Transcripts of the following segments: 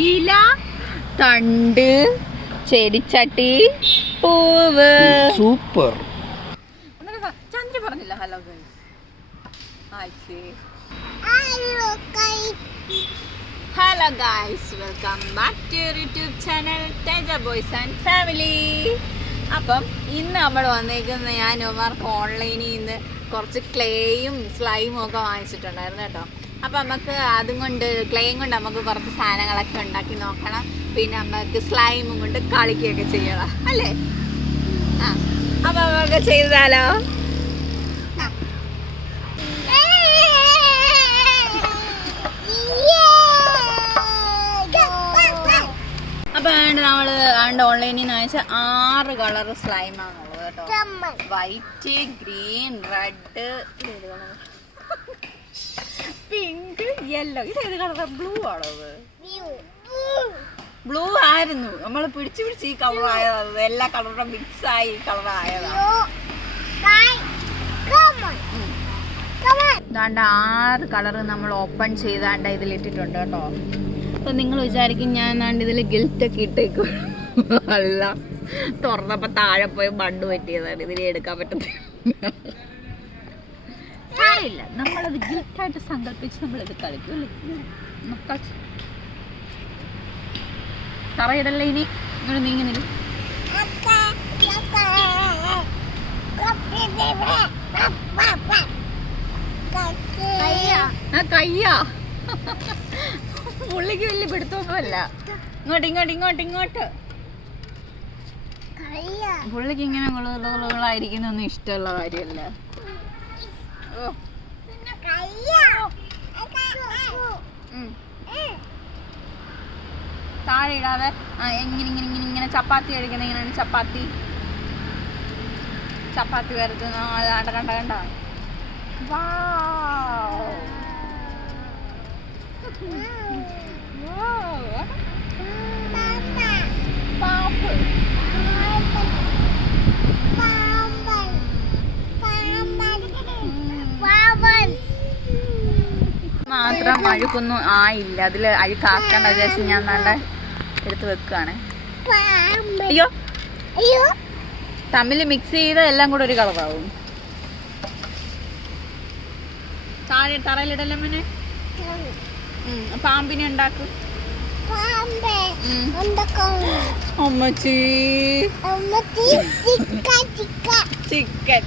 ഇല, തണ്ട്, ചെടിച്ചട്ടി, പൂവ്. സൂപ്പർ. ചന്ദ്ര പറഞ്ഞില്ല hello guys. Hello guys, welcome back to YouTube channel Teja boys and family. അപ്പം ഇന്ന് നമ്മൾ വന്നേക്കുന്നത് ഞാൻ ഉമാർക്ക് ഓൺലൈനിൽ നിന്ന് കുറച്ച് ക്ലേയും സ്ലൈമും ഒക്കെ വാങ്ങിച്ചിട്ടുണ്ടായിരുന്നു കേട്ടോ. അപ്പം നമുക്ക് അതും കൊണ്ട് ക്ലേയും കൊണ്ട് നമുക്ക് കുറച്ച് സാധനങ്ങളൊക്കെ ഉണ്ടാക്കി നോക്കണം. പിന്നെ നമുക്ക് സ്ലൈമും കൊണ്ട് കളിക്കുകയൊക്കെ ചെയ്യണം അല്ലേ? ആ, അപ്പം നമുക്ക് ചെയ്താലോ? അപ്പം നമ്മൾ ഓൺലൈനിൽ നിന്ന് അയച്ച 6 കളർ സ്ലൈമാണുള്ളത് കേട്ടോ. White, green, red, pink, yellow. ഇതേത് കളർ? ബ്ലൂ ആണോ? ബ്ലൂ ആയിരുന്നു. നമ്മൾ പിടിച്ച് ഈ കളർ ആയതാണ്. എല്ലാ കളറും മിക്സ് ആയി ഈ കളർ ആയതാണ്. 6 കളർ നമ്മൾ ഓപ്പൺ ചെയ്താണ്ട് ഇതിലിട്ടിട്ടുണ്ട് കേട്ടോ. അപ്പം നിങ്ങൾ വിചാരിക്കും ഞാൻ ഇതിൽ ഗിൽറ്റൊക്കെ ഇട്ടേക്കും. അല്ല, തുറന്നപ്പോൾ താഴെ പോയി മണ്ണ് പറ്റിയതാണ്. ഇതിനെ എടുക്കാൻ പറ്റത്തില്ല. സാരില്ല, നമ്മളത് ഗിൽറ്റായിട്ട് സങ്കല്പിച്ച് നമ്മളിത് കളിക്കും അല്ലേ? തറയിടല്ലേ ഇനി. നിങ്ങൾ നീങ്ങുന്നില്ല. കയ്യാ പുള്ളിക്ക് വലിയ പിടുത്തൊന്നുമല്ല. ഇങ്ങോട്ട് പുള്ളിക്ക് ഇങ്ങനെ ഗുളകളായിരിക്കുന്നൊന്നും ഇഷ്ടമുള്ള കാര്യമല്ല. താഴെ ഇടാതെ ഇങ്ങനെ ചപ്പാത്തി കഴിക്കുന്ന ഇങ്ങനെയാണ് ചപ്പാത്തി വരുത്തുന്ന. കണ്ട മാത്രം അഴുക്കൊന്നും ആയില്ല. അതിൽ അഴുക്കാക്കണ്ട വിചാരിച്ച് ഞാൻ നല്ല എടുത്ത് വെക്കുകയാണ്. അയ്യോ, തമ്മിൽ മിക്സ് ചെയ്ത് എല്ലാം കൂടെ ഒരു കളറാവും. താഴെ തറയിലിടല്ലേ മോനെ. പാമ്പിനെ ഉണ്ടാക്കും. അമ്മച്ചി ചിക്കൻ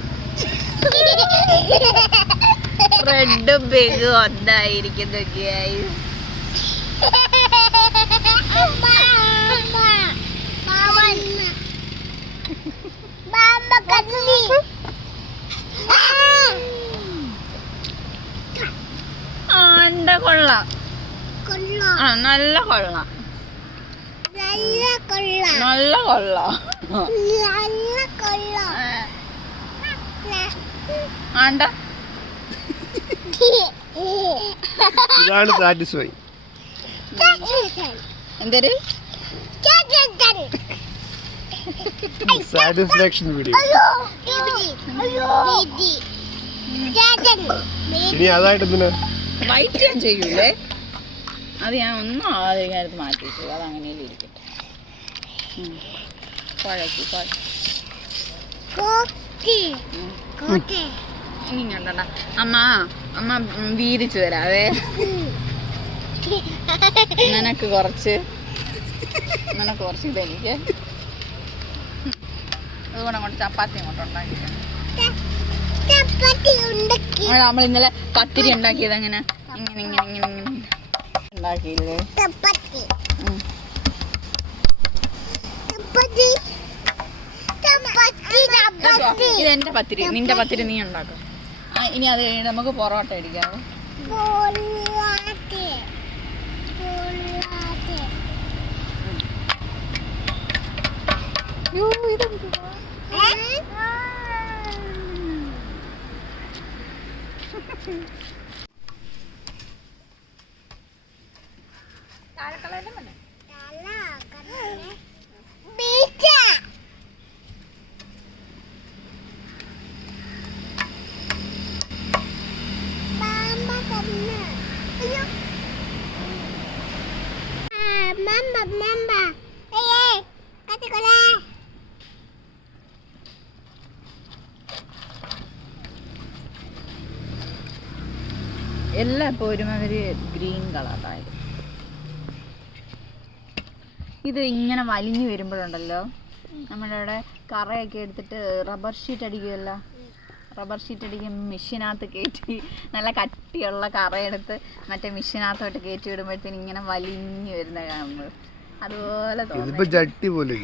റെഡ് ബിഗ് ഒന്നായിരിക്കുന്നു. അണ്ട കൊള്ളാം. നല്ല കൊള്ളാം. ആണ്ട ഇതാണ് സാറ്റിസ്ഫൈ. എന്തൊരു സാറ്റിസ്ഫാക്ഷൻ വീഡിയോ. ഇനി അതായിട്ട് എന്തിനാ വൈറ്റ് ഞാൻ ചെയ്യൂലേ? അത് ഞാൻ ഒന്നും ആദ്യം മാറ്റിയിട്ടു. അത് അങ്ങനെയല്ലേ ഇരിക്കട്ടെ. ഇനി കണ്ട അമ്മ വീതിച്ചു തരാവേ. നിനക്ക് കുറച്ച് ഇതെനിക്ക്. അതുകൊണ്ട് അങ്ങോട്ട് ചപ്പാത്തി അങ്ങോട്ട് ഉണ്ടാക്കിക്കാം. നമ്മൾ ഇന്നലെ പത്തിരി ഉണ്ടാക്കിയത് എങ്ങനെ ഇങ്ങനെ ഉണ്ടാക്കിയില്ലേ? ഇതെന്റെ പത്തിരി, നിന്റെ പത്തിരി നീ ഉണ്ടാക്കും. ഇനി അത് കഴിഞ്ഞ് നമുക്ക് പൊറോട്ട അടിക്കാവോ? എല്ലാം ഇപ്പോൾ ഒരുമാതിരി ഗ്രീൻ കളറായി. ഇത് ഇങ്ങനെ വലിഞ്ഞു വരുമ്പോഴുണ്ടല്ലോ നമ്മളിവിടെ കറയൊക്കെ എടുത്തിട്ട് റബ്ബർ ഷീറ്റ് അടിക്കുമല്ലോ. റബ്ബർ ഷീറ്റ് അടിക്കുമ്പോൾ മെഷീനകത്ത് കയറ്റി നല്ല കട്ടിയുള്ള കറയെടുത്ത് മറ്റേ മെഷീനകത്തോട്ട് കയറ്റി വിടുമ്പോഴത്തേന് ഇങ്ങനെ വലിഞ്ഞു വരുന്ന കാണുമ്പോൾ അതുപോലെ തോന്നുന്നു. ചട്ടി പോലെ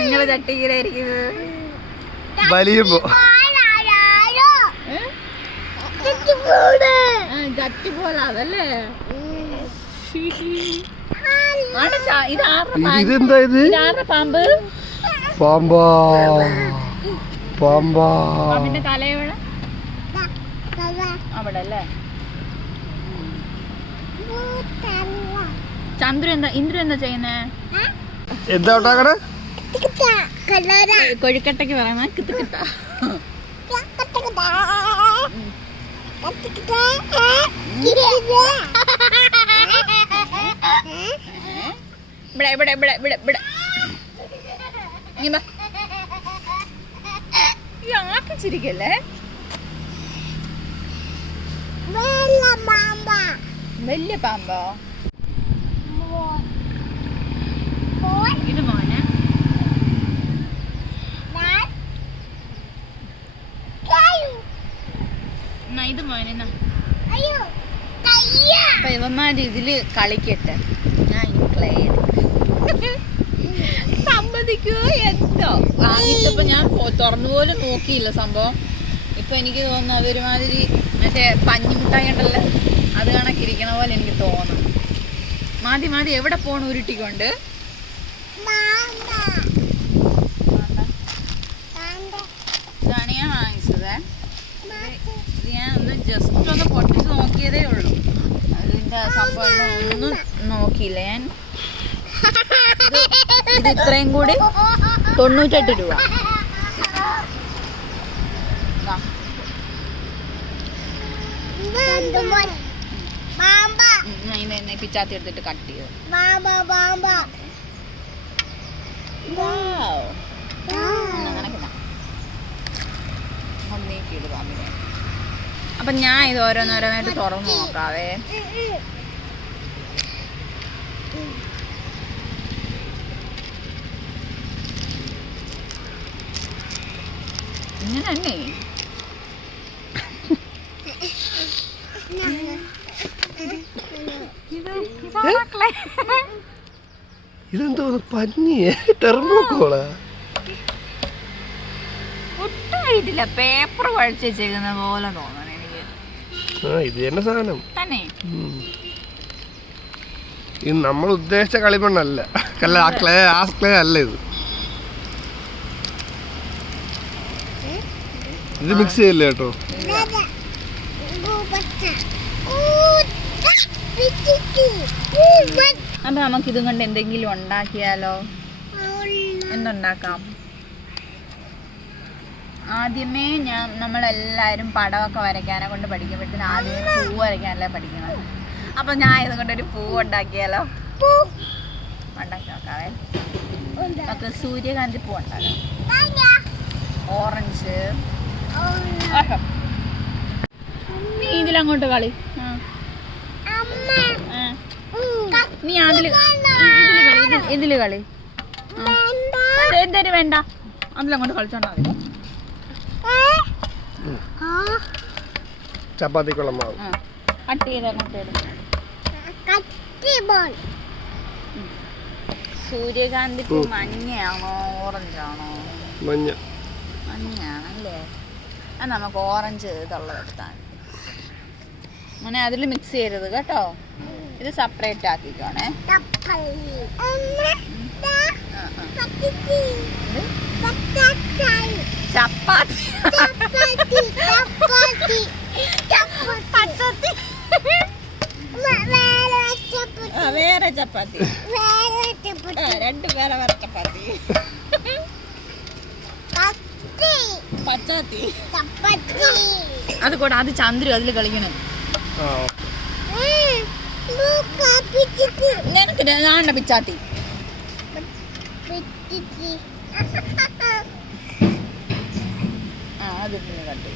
നിങ്ങൾ ചട്ടിക്കലായിരിക്കുന്നത് വലിയുമ്പോ ചട്ടി പോലെ അതല്ലേ. ഇതെന്താ ഇത്? പാമ്പ് പാമ്പാ പാമ്പാ. പാമ്പിന്റെ തല എവിടെ? അവിടെ അല്ലേ. ചന്ദ്രു എന്താ ഇന്ദ്രു എന്താ ചെയ്യുന്നേ? എന്താ ഉണ്ടാക്കണേ? കൊഴുക്കട്ടയ്ക്ക് പറയുന്ന കിട്ടുകിട്ട. ഇവിടെ ഇവിടെ ഇവിടെ ഇവിടെ ഇവിടെ ആക്കിച്ചിരിക്കല്ലേ. വലിയ പാമ്പോ ഇത്? മോനെ ഇത് മോനെ. അപ്പൊ ഇവന്മാര് ഇതില് കളിക്കട്ടെ. ഞാൻ ക്ലേ സമ്മതിക്കോ എന്തോ വാങ്ങിച്ചപ്പോ ഞാൻ തുറന്നു പോലും നോക്കിയില്ല സംഭവം. ഇപ്പൊ എനിക്ക് തോന്നുന്നു അതൊരുമാതിരി മറ്റേ പഞ്ഞിമുട്ടായി ഉണ്ടല്ലോ അത് കണക്കിരിക്കണ പോലെ എനിക്ക് തോന്നുന്നു. മാതി മാതി എവിടെ പോണു ഉരുട്ടിക്കൊണ്ട്? ഇതാണ് ഞാൻ വാങ്ങിച്ചത്. ഇത് ഞാൻ ഒന്ന് ജസ്റ്റ് ഒന്ന് പൊട്ടിച്ച് നോക്കിയതേ ഉള്ളൂ. അതിന്റെ സംഭവം ഒന്നും നോക്കിയില്ല ഞാൻ. ഇത് ഇത്രയും കൂടി 98 രൂപ. പിച്ചാത്തി എടുത്തിട്ട് കട്ട് ചെയ്തു. ഒന്നേക്കിട് പാമ്പിനെ. അപ്പൊ ഞാൻ ഇത് ഓരോന്നോരോന്നായിട്ട് തുറന്നു നോക്കാവേ. ഇങ്ങനെ തന്നെ ഇതെന്തോ പഞ്ഞിയെ ടെർമോക്കോളാ. ഒട്ടും വീട്ടില്ല. പേപ്പർ കുഴച്ച് വെച്ചേക്കുന്ന പോലെ തോന്നണം എനിക്ക്. ഇത് തന്നെ സാധനം തന്നെ. ഇത് നമ്മൾ ഉദ്ദേശിച്ച കളിമണ്ണല്ല. ആ ക്ലേ അല്ല ഇത്. ഇത് മിക്സ് ചെയ്യില്ല കേട്ടോ. അപ്പൊ നമുക്ക് ഇതും കൊണ്ട് എന്തെങ്കിലും ഉണ്ടാക്കിയാലോ? എന്തുണ്ടാക്കാം? ആദ്യമേ നമ്മളെല്ലാവരും പടമൊക്കെ വരയ്ക്കാനെ കൊണ്ട് പഠിക്കുമ്പോഴത്തേന് ആദ്യമേ പൂ വരയ്ക്കാനല്ലേ പഠിക്കുന്നത്. അപ്പൊ ഞാൻ ഇതും കൊണ്ടൊരു പൂ ഉണ്ടാക്കിയാലോ? ഉണ്ടാക്കി നോക്കാവേ. നമുക്ക് സൂര്യകാന്തി പൂ ഉണ്ടാക്കാം. ഓറഞ്ച്. നീ ഇതിലങ്ങോട്ട് കളി. നീ ഇതില് കളി. എന്തേലും വേണ്ട, അതിലങ്ങോട്ട് കളിച്ചോണ്ടാ മതി. ചപ്പാത്തിക്കുള്ള മാവ് കട്ട് ചെയ്ത് അങ്ങോട്ട് ഇടും. സൂര്യകാന്തി പൂ മഞ്ഞയാണോ ഓറഞ്ചാണോ? മഞ്ഞയാണല്ലേ. അത് നമുക്ക് ഓറഞ്ച് തള്ളെടുത്താൽ അങ്ങനെ അതിൽ മിക്സ് ചെയ്യരുത് കേട്ടോ. ഇത് സെപ്പറേറ്റ് ആക്കിക്കോണേ. ചപ്പാത്തി വേറെ ചപ്പാത്തി. രണ്ട് വേറെ വേറെ ചപ്പാത്തി. പച്ചാത്തി അത് കൂടെ. അത് ചന്ദ്രു അതിൽ കളിക്കണം. നിനക്ക് ഞാണ്ട പിച്ചാത്തി അത് പിന്നെ കണ്ടു.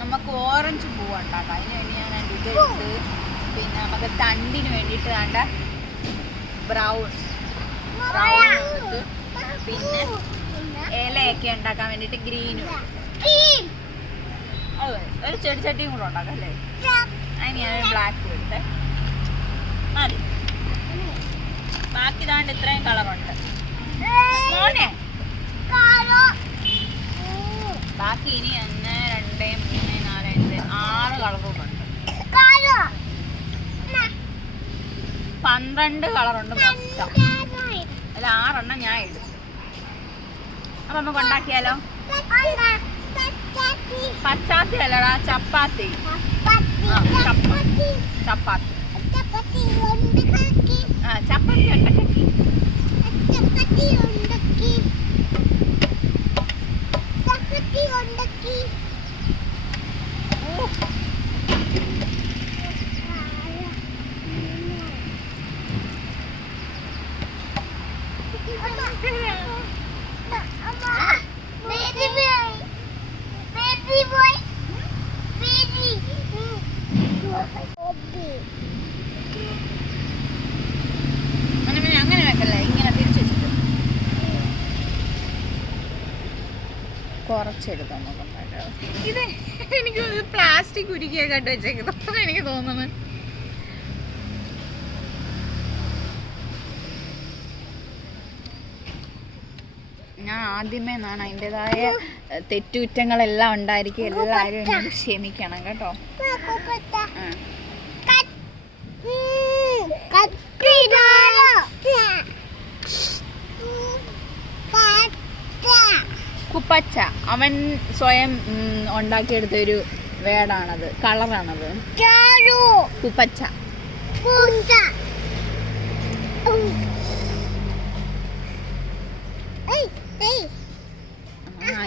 നമുക്ക് ഓറഞ്ച് പൂവ് ഉണ്ടാക്കാം. അതിന് വേണ്ടി ഞാൻ ഇത് എടുത്ത് പിന്നെ നമുക്ക് തണ്ടിന് വേണ്ടിയിട്ട് വേണ്ട ബ്രൗൺ എടുത്ത് പിന്നെ ഇലയൊക്കെ ഉണ്ടാക്കാൻ വേണ്ടിയിട്ട് ഗ്രീനും അതെ ഒരു ചെടിച്ചട്ടിയും കൂടെ ഉണ്ടാക്കാം അല്ലേ. അതിന് ഞാൻ ബ്ലാക്ക് എടുത്ത് മതി. ബാക്കി ഇതാണ്ട് ഇത്രയും കളറുണ്ട് മോനെ. ബാക്കി ഇനി 1 2 3 4 5 6 കളറുകളുണ്ട്. 12 കളറുണ്ട് മൊത്തം. അതിൽ 6 ഞാൻ എടുത്തു. അപ്പൊ നമുക്ക് ഉണ്ടാക്കിയാലോ? പച്ചാത്തി അല്ലടാ, ചപ്പാത്തി. ചപ്പാത്തി ചപ്പാത്തി ഉണ്ടാക്കി. അങ്ങനെ വെക്കല്ലേ, ഇങ്ങനെ തിരിച്ചു വെച്ചിട്ട് കുറച്ചെടുക്കാം നോക്കട്ടോ. ഇത് എനിക്ക് പ്ലാസ്റ്റിക് ഉരുക്കിയൊക്കെ ഇട്ട് വെച്ചേക്കുന്നത് എനിക്ക് തോന്നുന്നു. ഞാൻ ആദ്യമേ നിന്നാണ് അതിൻ്റെതായ തെറ്റുകുറ്റങ്ങളെല്ലാം ഉണ്ടായിരിക്കും. എല്ലാവരും എന്നോട് ക്ഷമിക്കണം കേട്ടോ. കുപ്പച്ച അവൻ സ്വയം ഉണ്ടാക്കിയെടുത്തൊരു വേർഡാണത്, കളറാണത്. കുപ്പച്ച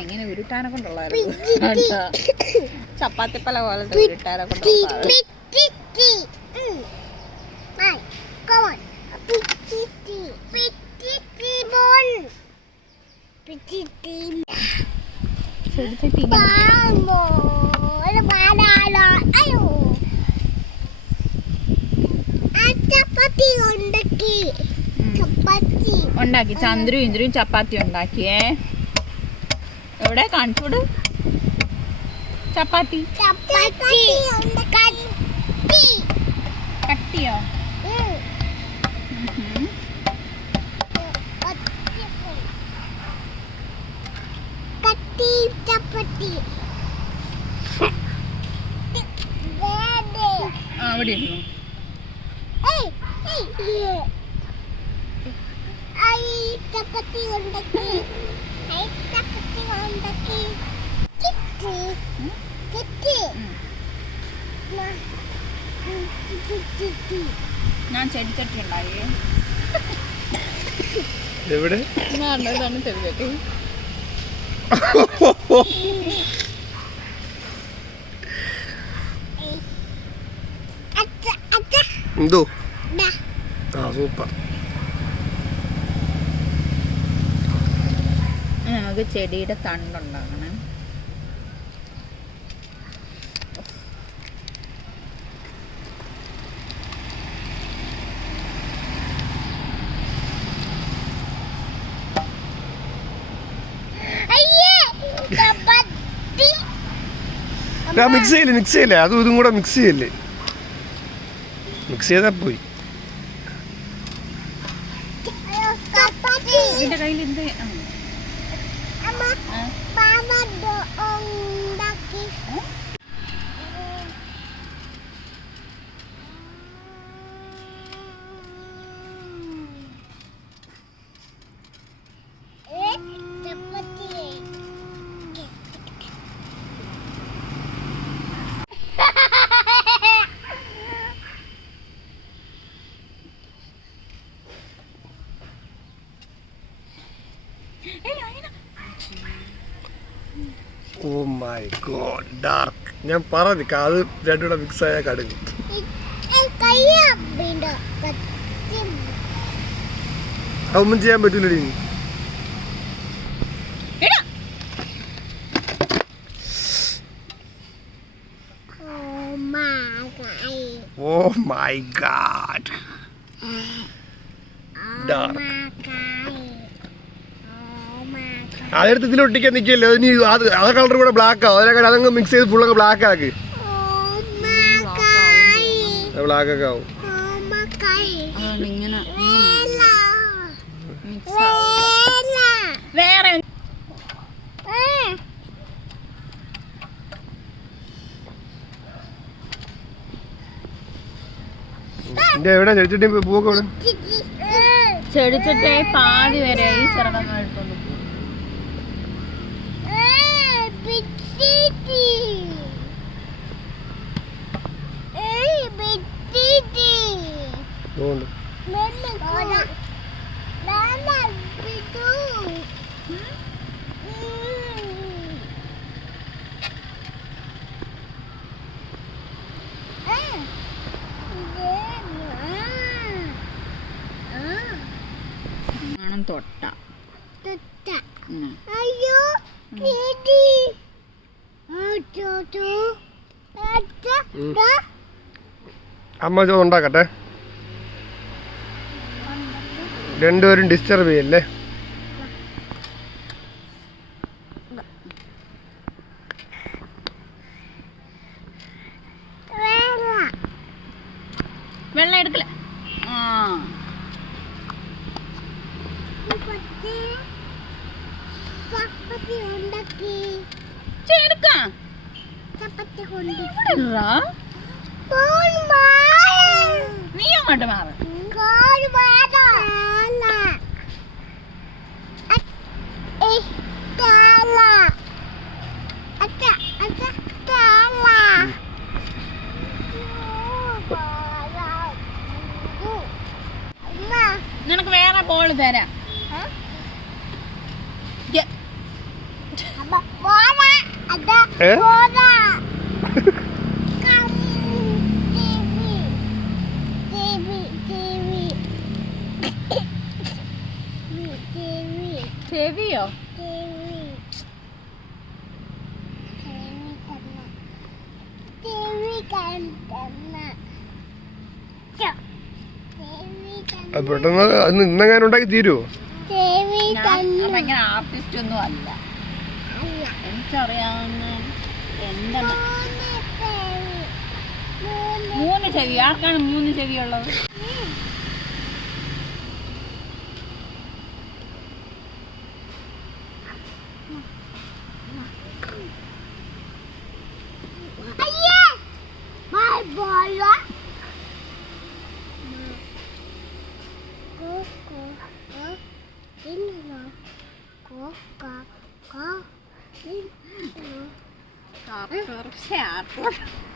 ഇങ്ങനെ ഉരുട്ടാനെ കൊണ്ടുള്ളായിരുന്നു. ചപ്പാത്തിപ്പല പോലത്തെ ഉരുട്ടാനെ കൊണ്ടുള്ള. ഉണ്ടാക്കി ചന്ദ്രു ഇന്ദ്രയും ചപ്പാത്തി ഉണ്ടാക്കിയേ. എവിടെ കാണിച്ചോട്? ചപ്പാത്തി കട്ടിയോ? അവിടെ ഞാൻ ചെടിച്ചട്ടി ഉണ്ടായേ. എവിടെ ചെടിച്ചട്ടി എന്തോ സൂപ്പർ. നമുക്ക് ചെടിയുടെ തണ്ടുണ്ടാകണം. മിക്സ് ചെയ്യില്ലേ അതും ഇതും കൂടെ മിക്സ് ചെയ്യല്ലേ. മിക്സ് ചെയ്താ പോയി. ഇതിന്റെ കയ്യിൽ എന്ത് ഓ മൈ ഗോഡ് ഡാർക്ക്. ഞാൻ പറഞ്ഞു അത് രണ്ടുകൂടെ മിക്സ് ആയാൽ കടുങ്ങും. അതൊന്നും ചെയ്യാൻ പറ്റൂലടി. Oh my God. അതെടുത്ത് ഇതിൽ ഒട്ടിക്കാൻ നിൽക്കല്ലോ. ഇനി അത് ആ കളർ കൂടെ ബ്ലാക്ക് ആവും. അതിനൊക്കെ അതങ്ങ് മിക്സ് ചെയ്ത് ഫുള്ളങ്ങ് ബ്ലാക്ക് ആക്ക്. ബ്ലാക്ക് ഒക്കെ ആവും. വേറെ എവിടെ ചെടിച്ചട്ടി പൂവൊക്കെ ഇവിടെ? ചെടിച്ചട്ടി പാതി വരെ ഈ ചെറുക്കമായിട്ടുണ്ട്. തൊട്ട അമ്മ ഉണ്ടാക്കട്ടെ. രണ്ടുപേരും ഡിസ്റ്റർബ് ചെയ്യല്ലേ. വെള്ളം എടുക്കല. നീ അങ്ങോട്ട് മാറ്. നിനക്ക് വേറെ ബോള് തരാം. ചെവിയോ? പെട്ടെന്ന് ഇന്നെങ്ങാനും ഉണ്ടാക്കി തീരുവോ? ഭയങ്കര ആർട്ടിസ്റ്റ് ഒന്നും അല്ല. എനിക്കറിയാവുന്ന എന്താ 3 ചെവി. ആർക്കാണ് 3 ചെവിയുള്ളത്?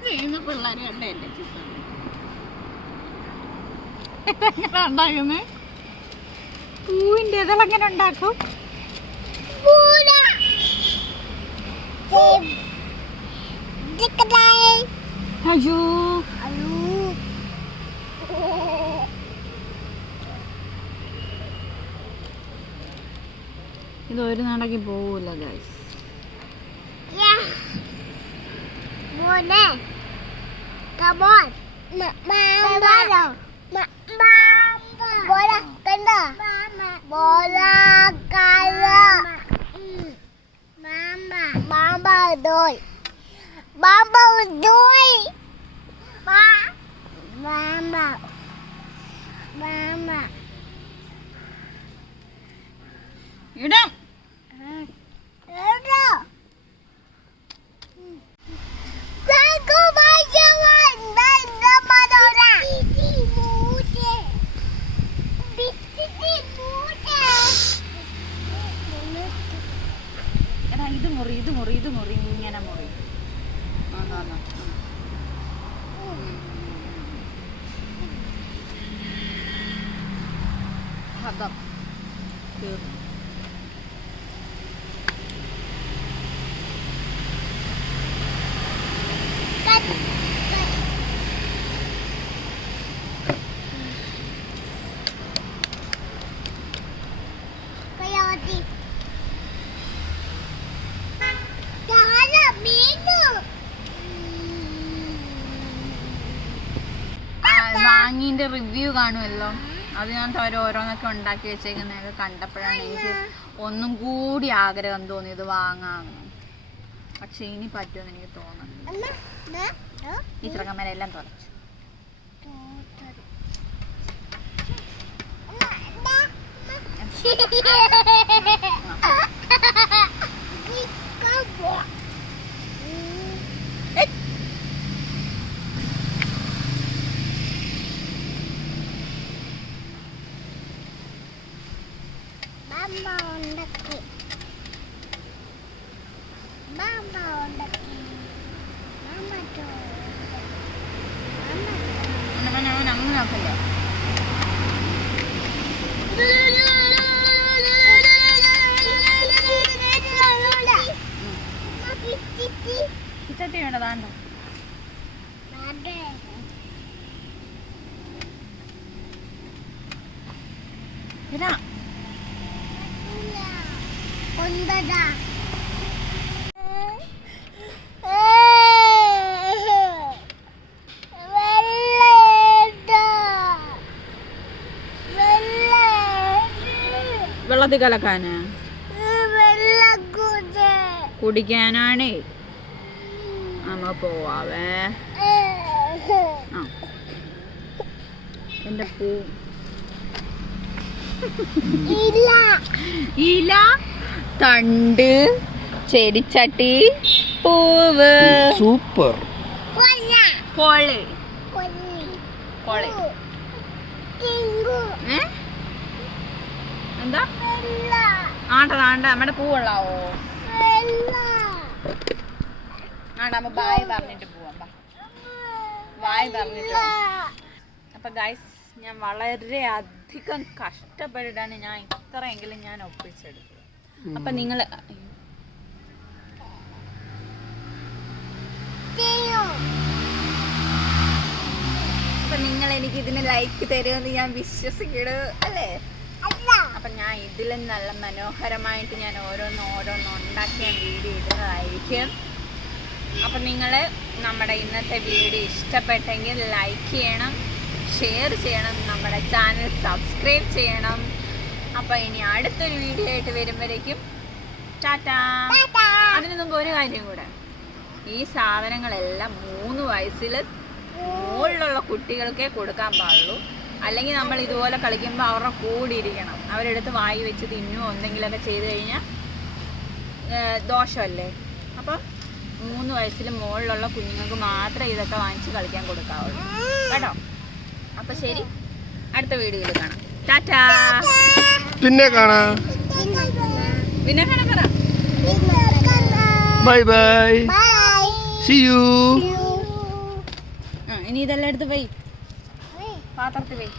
ചെയ്യുന്ന പിള്ളേർ കണ്ടേ എന്റെ ചിത്രം ഉണ്ടാക്കുന്നത്. പൂവിന്റെ ഇതെങ്ങനെ ഉണ്ടാക്കും? അയ്യോ ഇത് ഒരു നടക്കി പോവൂല ഗൈസ്. ഇടാം. ഇത് മുറി ഇങ്ങനെ മുറി. ഹദം വാങ്ങിന്റെ റിവ്യൂ കാണുമല്ലോ, അതിനകത്ത് അവർ ഓരോന്നൊക്കെ ഉണ്ടാക്കി വെച്ചേക്കുന്നതൊക്കെ കണ്ടപ്പോഴാണ് എനിക്ക് ഒന്നും കൂടി ആഗ്രഹം തോന്നിയത് വാങ്ങാമെന്ന്. പക്ഷെ ഇനി പറ്റുമെന്ന് എനിക്ക് തോന്നുന്നു. ഈ ചെറുക്കന്മാരെല്ലാം തുറച്ചു. അങ്ങനെ ആക്കില്ല. ചട്ടി വേണ്ടതാണ്ടോ? ഇതാ വെള്ളത്തിൽ കലക്കാന് കുടിക്കാനാണേ. നമ്മ പോവാവേ. ആ എന്റെ പൂ ഇല, തണ്ട്, ചെടിച്ചട്ടി, പൂവ്. സൂപ്പർ. കോള് കോള് എന്താ ആണ്ട നമ്മുടെ പൂ കൊള്ളാവോ? ആണ്ടാ ബായ് പറഞ്ഞിട്ട് പോവാം. ബായ് പറഞ്ഞിട്ട്. അപ്പൊ ഗൈസ്, ഞാൻ വളരെ അധികം കഷ്ടപ്പെട്ടിട്ടാണ് ഞാൻ ഇത്രയെങ്കിലും ഞാൻ ഒപ്പിച്ചെടുത്തത്. അപ്പൊ നിങ്ങൾ എനിക്ക് ഇതിന് ലൈക്ക് തരുമെന്ന് ഞാൻ വിശ്വസിക്കണു അല്ലേ? അപ്പൊ ഞാൻ ഇതിലും നല്ല മനോഹരമായിട്ട് ഞാൻ ഓരോന്ന് ഉണ്ടാക്കി ഞാൻ വീഡിയോ ഇടുന്നതായിരിക്കും. അപ്പം നിങ്ങൾ നമ്മുടെ ഇന്നത്തെ വീഡിയോ ഇഷ്ടപ്പെട്ടെങ്കിൽ ലൈക്ക് ചെയ്യണം, ഷെയർ ചെയ്യണം, നമ്മുടെ ചാനൽ സബ്സ്ക്രൈബ് ചെയ്യണം. അപ്പോൾ ഇനി അടുത്തൊരു വീഡിയോ ആയിട്ട് വരുമ്പോഴേക്കും ടാറ്റാ. അതിന് മുമ്പ് ഒരു കാര്യം കൂടെ, ഈ സാധനങ്ങളെല്ലാം 3 വയസ്സിൽ മുകളിലുള്ള കുട്ടികൾക്കേ കൊടുക്കാൻ പാടുള്ളൂ. അല്ലെങ്കിൽ നമ്മൾ ഇതുപോലെ കളിക്കുമ്പോൾ അവരുടെ കൂടെ ഇരിക്കണം. അവരെടുത്ത് വായി വെച്ച് തിന്നുമോ എന്തെങ്കിലുമൊക്കെ ചെയ്ത് കഴിഞ്ഞാൽ ദോഷമല്ലേ. അപ്പം 3 വയസ്സിൽ മുകളിലുള്ള കുഞ്ഞുങ്ങൾക്ക് മാത്രമേ ഇതൊക്കെ വാങ്ങിച്ച് കളിക്കാൻ കൊടുക്കാവുള്ളൂ കേട്ടോ. അപ്പം ശരി, അടുത്ത വീഡിയോയിൽ കാണാം. ടാറ്റാ. പിന്നെ കാണാം. Bye bye. See you. ഇനി ഇതെല്ലാം എടുത്ത് പോയി പാത്രത്തിൽ പോയി